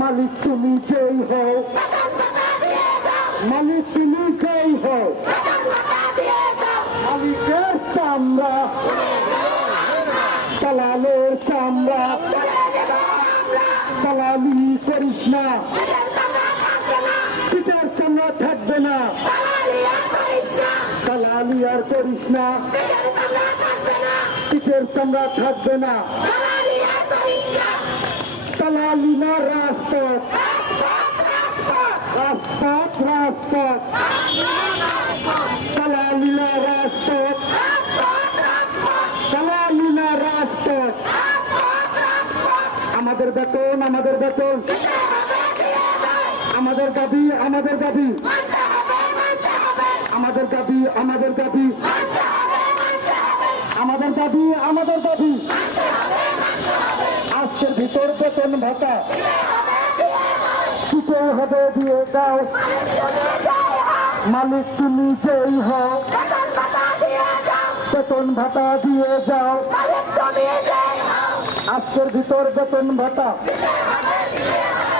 মালিক তুমি যেই হও। মালিক তুমি যেই হও। মালিকের চামড়া। দালালের চামড়া। দালালি করিস না। পিতার চামড়া থাকবে না? দালালি আর করিস না। পিঠের চামড়া থাকবে না? রাজপথ রাজপথ রাজপথ আমাদের বেতন আমাদের বেতন। আমাদের দাবি আমাদের দাবি আমাদের দাবি আমাদের দাবি আমাদের দাবি আমাদের দাবি আজকের ভিতর বেতন ভাতা। দিতে হবে দিয়ে দাও। মালিক তুমি যেই হও, বেতন ভাতা দিয়ে যাও। আজকের ভিতর বেতন ভাতা।